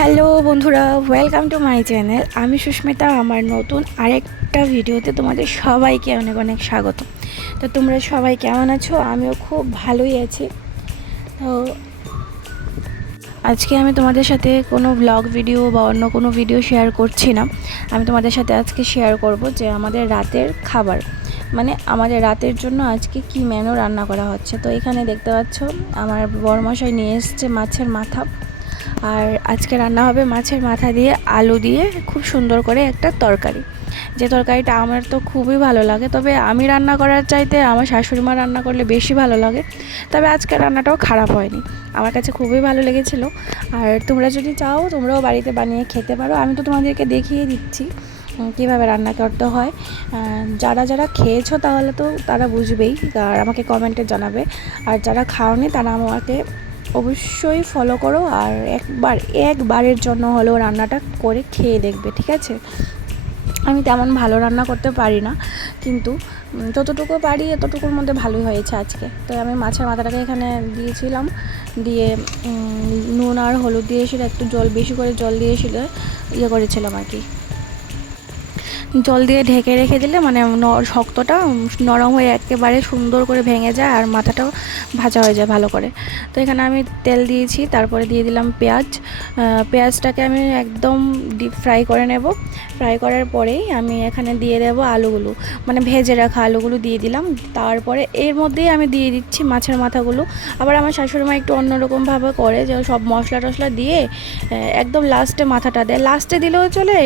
Hello বন্ধুরা, welcome to my channel. আমি সুস্মিতা। আমার নতুন আরেকটা ভিডিওতে তোমাদের সবাইকে অনেক অনেক স্বাগত। তো তোমরা সবাই কেমন আছো? আমিও খুব ভালোই আছি। তো আজকে আমি তোমাদের সাথে কোনো ব্লগ ভিডিও বা অন্য কোনো ভিডিও শেয়ার করছি না। আমি তোমাদের সাথে আজকে শেয়ার করব যে আমাদের রাতের খাবার, মানে আমাদের রাতের জন্য আজকে কি মেনু রান্না করা হচ্ছে। তো এখানে দেখতে পাচ্ছ আমার বরমশাই নিয়ে এসছে মাছের মাথা, আর আজকে রান্না হবে মাছের মাথা দিয়ে আলু দিয়ে খুব সুন্দর করে একটা তরকারি। যে তরকারিটা আমার তো খুবই ভালো লাগে, তবে আমি রান্না করার চাইতে আমার শাশুড়ি মা রান্না করলে বেশি ভালো লাগে। তবে আজকে রান্নাটাও খারাপ হয়নি, আমার কাছে খুবই ভালো লেগেছিল। আর তোমরা যদি চাও তোমরাও বাড়িতে বানিয়ে খেতে পারো। আমি তো তোমাদেরকে দেখিয়ে দিচ্ছি কীভাবে রান্না করতে হয়। যারা যারা খেয়েছো তাহলে তো তারা বুঝবেই, আর আমাকে কমেন্টে জানাবে। আর যারা খাওনি তারা আমাকে অবশ্যই ফলো করো, আর একবারের জন্য হলেও রান্নাটা করে খেয়ে দেখবে, ঠিক আছে? আমি তেমন ভালো রান্না করতে পারি না, কিন্তু যতটুকু পারি এতটুকুর মধ্যে ভালোই হয়েছে আজকে। তো আমি মাছের মাথাটাকে এখানে দিয়েছিলাম, দিয়ে নুন আর হলুদ দিয়েছিল, একটু বেশি করে জল দিয়েছিল, করেছিলাম আর কি। জল দিয়ে ঢেকে রেখে দিলে মানে শক্তটা নরম হয়ে একেবারে সুন্দর করে ভেঙে যায়, আর মাথাটাও ভাজা হয়ে যায় ভালো করে। তো এখানে আমি তেল দিয়েছি, তারপরে দিয়ে দিলাম পেঁয়াজটাকে আমি একদম ডিপ ফ্রাই করে নেব। ফ্রাই করার পরেই আমি এখানে দিয়ে দেবো আলুগুলো, মানে ভেজে রাখা আলুগুলো দিয়ে দিলাম। তারপরে এর মধ্যেই আমি দিয়ে দিচ্ছি মাছের মাথাগুলো। আবার আমার শাশুড়িমা একটু অন্যরকমভাবে করে, যে সব মশলা টশলা দিয়ে একদম লাস্টে মাথাটা দেয়। লাস্টে দিলেও চলে,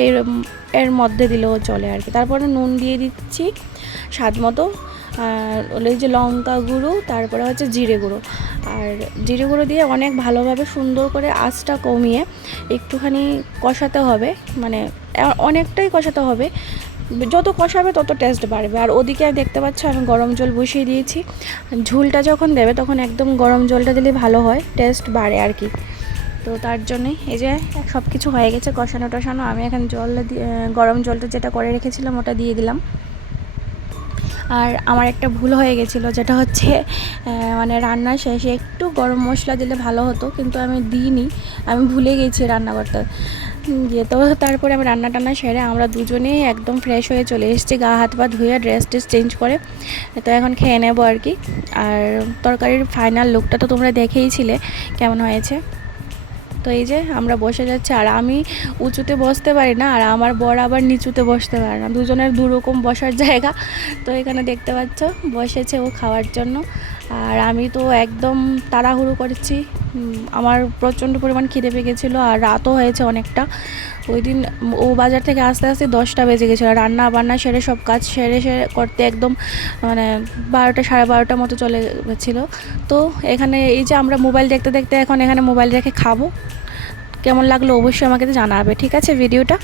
এর মধ্যে দিলেও চলে আর কি। তারপরে নুন দিয়ে দিচ্ছি স্বাদ মতো, আর ওই যে লঙ্কা গুঁড়ো, তারপরে হচ্ছে জিরে গুঁড়ো। আর জিরে গুঁড়ো দিয়ে অনেক ভালোভাবে সুন্দর করে আঁচটা কমিয়ে একটুখানি কষাতে হবে, মানে অনেকটাই কষাতে হবে। যত কষাবে তত টেস্ট বাড়বে। আর ওদিকে দেখতে পাচ্ছ আমি গরম জল বসিয়ে দিয়েছি। ঝোলটা যখন দেবে তখন একদম গরম জলটা দিলে ভালো হয়, টেস্ট বাড়ে আর কি। তো তার জন্যই এই যে সব কিছু হয়ে গেছে কষানো টষানো। আমি এখন গরম জলটা যেটা করে রেখেছিলাম ওটা দিয়ে দিলাম। আর আমার একটা ভুল হয়ে গেছিলো, যেটা হচ্ছে মানে রান্নার শেষে একটু গরম মশলা দিলে ভালো হতো, কিন্তু আমি দিইনি, আমি ভুলে গেছি রান্না করতে গিয়ে। তো তারপরে আমি রান্না টান্না সেরে আমরা দুজনেই একদম ফ্রেশ হয়ে চলে এসেছি, গা হাত পা ধুয়ে ড্রেস চেঞ্জ করে। তো এখন খেয়ে নেবো আর কি। আর তরকারির ফাইনাল লুকটা তো তোমরা দেখেইছিলে কেমন হয়েছে। তো এই যে আমরা বসে যাচ্ছি, আর আমি উঁচুতে বসতে পারি না, আর আমার বর আবার নিচুতে বসতে পারে না, দুজনের দুরকম বসার জায়গা। তো এখানে দেখতে পাচ্ছ বসেছে ও খাওয়ার জন্য, আর আমি তো একদম তাড়াহুড়ো করেছি। আমার প্রচণ্ড পরিমাণ খিদে পেয়ে গেছিলো, আর রাতও হয়েছে অনেকটা। ওই দিন ও বাজার থেকে আস্তে আস্তে 10টা বেজে গেছিলো, রান্না বান্না সেরে সব কাজ সেরে করতে একদম মানে 12টা সাড়ে 12টার মতো চলে গেছিলো। তো এখানে এই যে আমরা মোবাইল দেখতে দেখতে এখন এখানে মোবাইল রেখে খাবো। কেমন লাগলো অবশ্যই আমাকে জানাবে, ঠিক আছে ভিডিওটা।